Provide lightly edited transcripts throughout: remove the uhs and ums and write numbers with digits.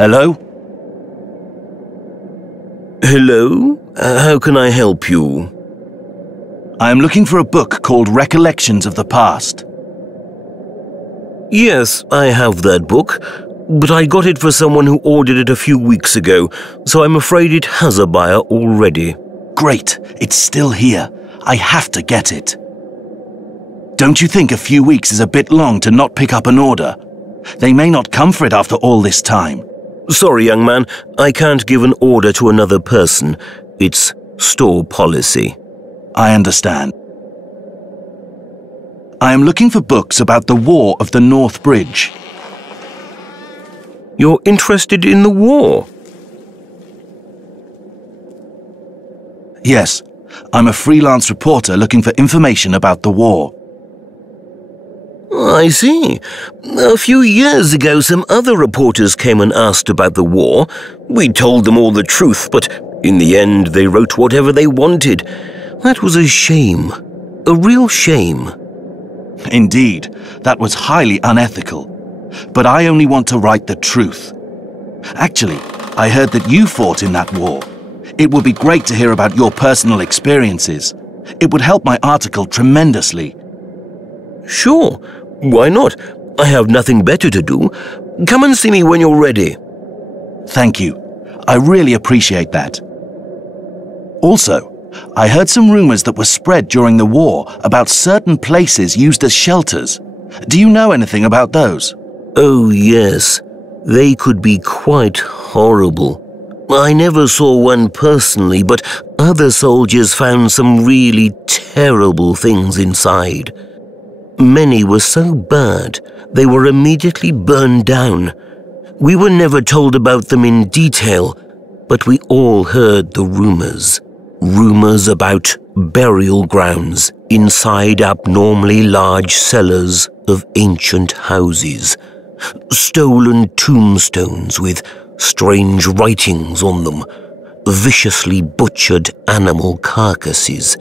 Hello? Hello? How can I help you? I am looking for a book called Recollections of the Past. Yes, I have that book, but I got it for someone who ordered it a few weeks ago, so I'm afraid it has a buyer already. Great, it's still here. I have to get it. Don't you think a few weeks is a bit long to not pick up an order? They may not come for it after all this time. Sorry, young man, I can't give an order to another person. It's store policy. I understand. I am looking for books about the War of the North Bridge. You're interested in the war? Yes, I'm a freelance reporter looking for information about the war. I see. A few years ago, some other reporters came and asked about the war. We told them all the truth, but in the end, they wrote whatever they wanted. That was a shame. A real shame. Indeed, that was highly unethical. But I only want to write the truth. Actually, I heard that you fought in that war. It would be great to hear about your personal experiences. It would help my article tremendously. Sure. Why not? I have nothing better to do. Come and see me when you're ready. Thank you. I really appreciate that. Also, I heard some rumors that were spread during the war about certain places used as shelters. Do you know anything about those? Oh, yes. They could be quite horrible. I never saw one personally, but other soldiers found some really terrible things inside. Many were so bad, they were immediately burned down. We were never told about them in detail, but we all heard the rumors. Rumors about burial grounds inside abnormally large cellars of ancient houses. Stolen tombstones with strange writings on them. Viciously butchered animal carcasses.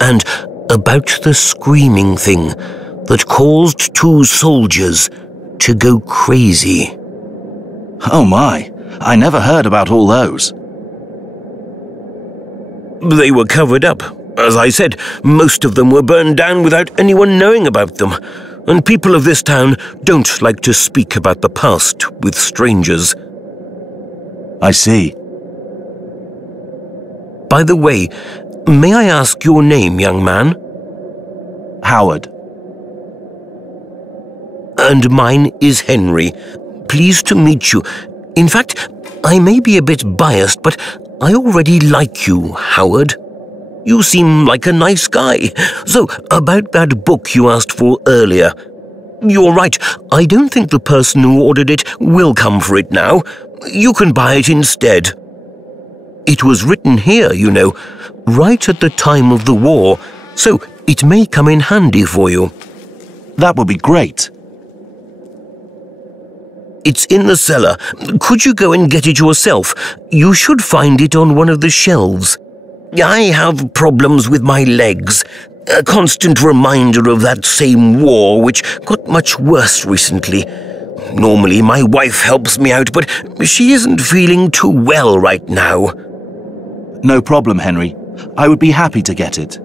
And about the screaming thing that caused 2 soldiers to go crazy. Oh my, I never heard about all those. They were covered up. As I said, most of them were burned down without anyone knowing about them. And people of this town don't like to speak about the past with strangers. I see. By the way, may I ask your name, young man? Howard. And mine is Henry. Pleased to meet you. In fact, I may be a bit biased, but I already like you, Howard. You seem like a nice guy. So, about that book you asked for earlier. You're right, I don't think the person who ordered it will come for it now. You can buy it instead. It was written here, you know, right at the time of the war, so it may come in handy for you. That would be great. It's in the cellar. Could you go and get it yourself? You should find it on one of the shelves. I have problems with my legs. A constant reminder of that same war, which got much worse recently. Normally my wife helps me out, but she isn't feeling too well right now. No problem, Henry. I would be happy to get it.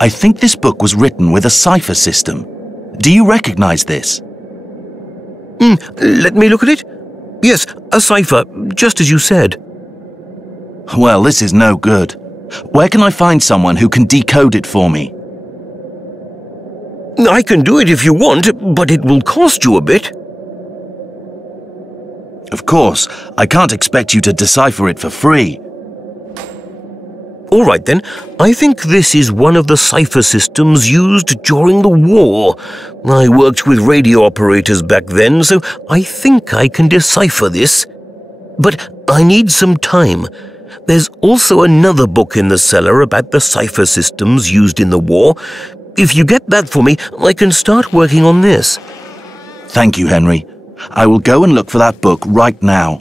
I think this book was written with a cipher system. Do you recognize this? Let me look at it. Yes, a cipher, just as you said. Well, this is no good. Where can I find someone who can decode it for me? I can do it if you want, but it will cost you a bit. Of course, I can't expect you to decipher it for free. All right then, I think this is one of the cipher systems used during the war. I worked with radio operators back then, so I think I can decipher this. But I need some time. There's also another book in the cellar about the cipher systems used in the war. If you get that for me, I can start working on this. Thank you, Henry. I will go and look for that book right now.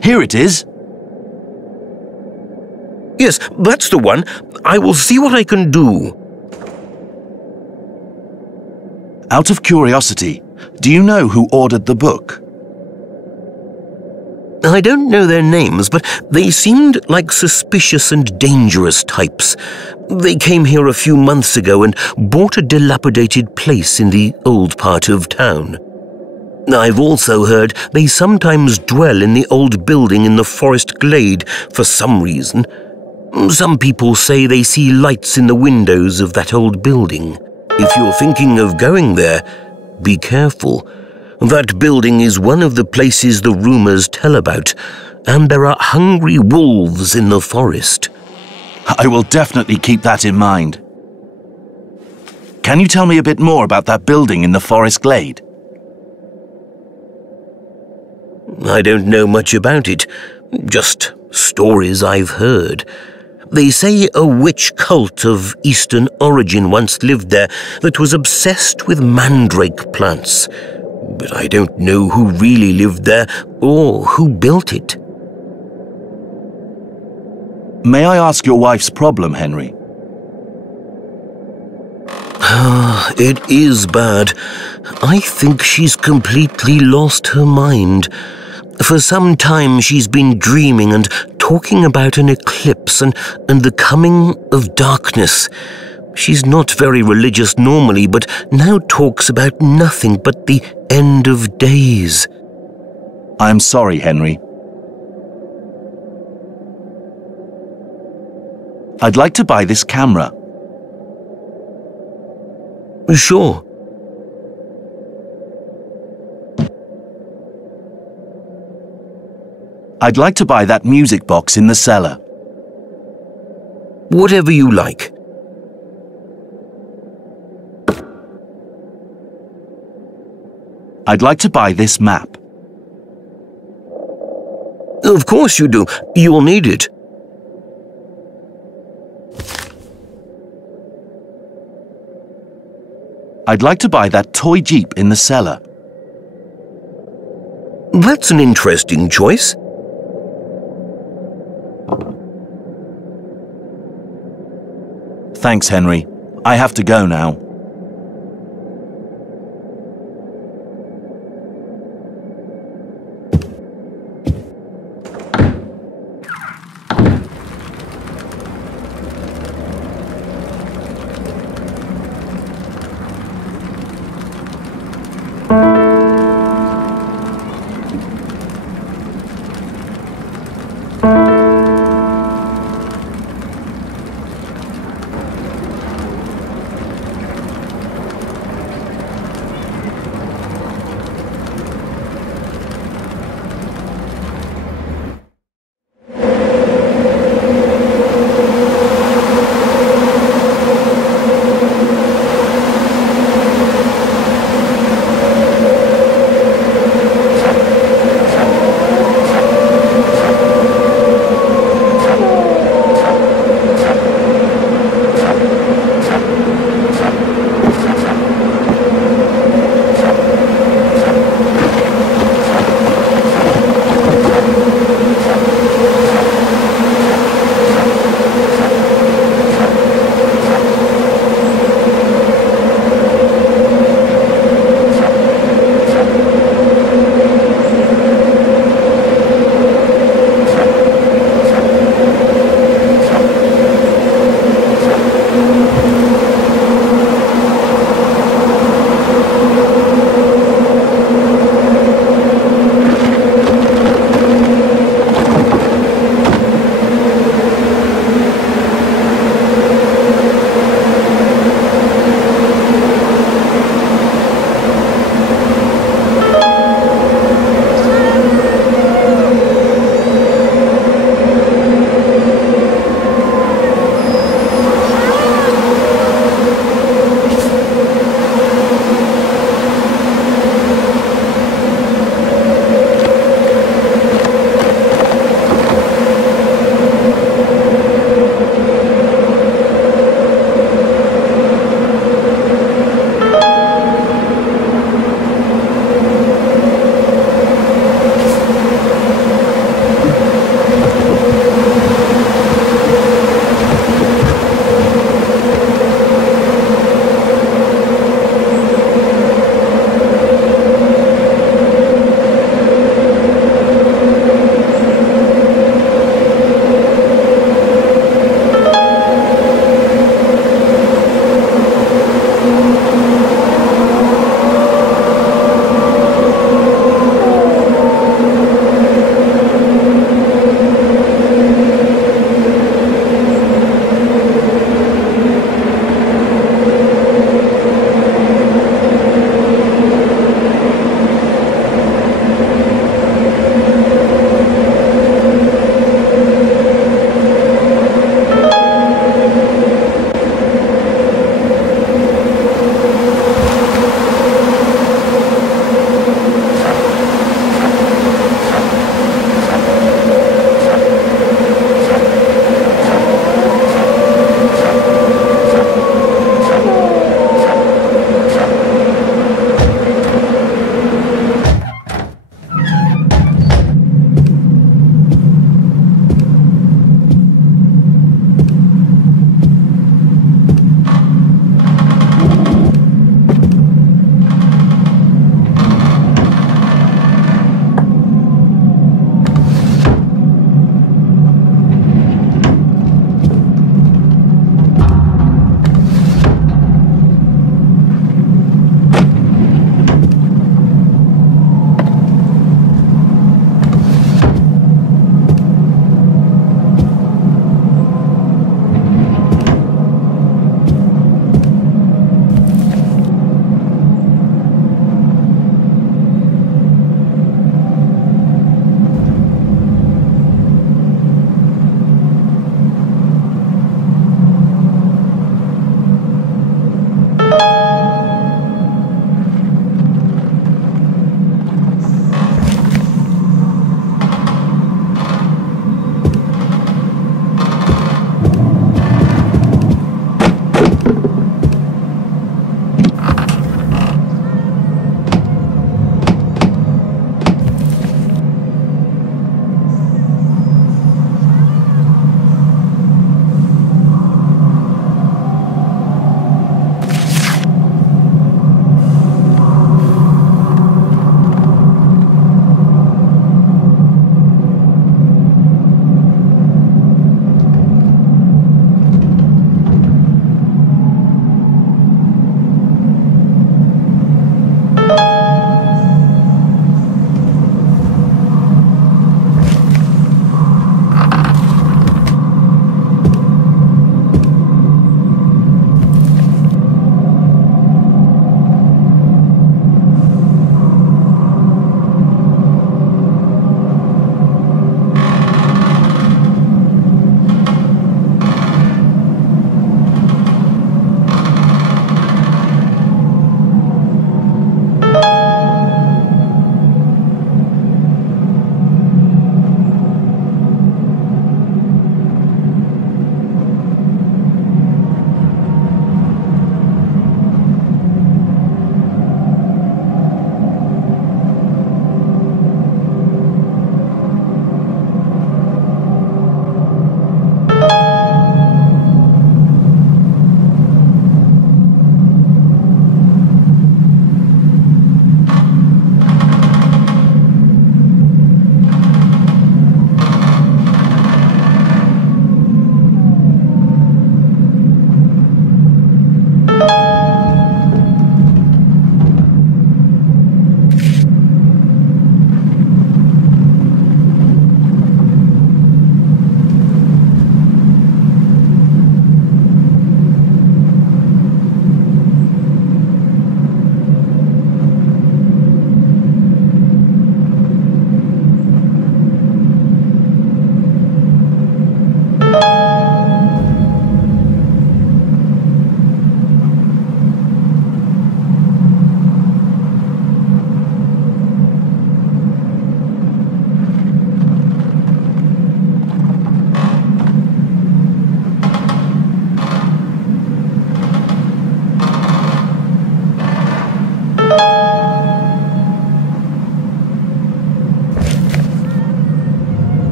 Here it is. Yes, that's the one. I will see what I can do. Out of curiosity, do you know who ordered the book? I don't know their names, but they seemed like suspicious and dangerous types. They came here a few months ago and bought a dilapidated place in the old part of town. I've also heard they sometimes dwell in the old building in the forest glade for some reason. Some people say they see lights in the windows of that old building. If you're thinking of going there, be careful. That building is one of the places the rumors tell about, and there are hungry wolves in the forest. I will definitely keep that in mind. Can you tell me a bit more about that building in the forest glade? I don't know much about it, just stories I've heard. They say a witch cult of Eastern origin once lived there that was obsessed with mandrake plants. But I don't know who really lived there or who built it. May I ask your wife's problem, Henry? It is bad. I think she's completely lost her mind. For some time she's been dreaming and talking about an eclipse and the coming of darkness. She's not very religious normally, but now talks about nothing but the end of days. I'm sorry, Henry. I'd like to buy this camera. Sure. I'd like to buy that music box in the cellar. Whatever you like. I'd like to buy this map. Of course you do. You'll need it. I'd like to buy that toy Jeep in the cellar. That's an interesting choice. Thanks, Henry. I have to go now.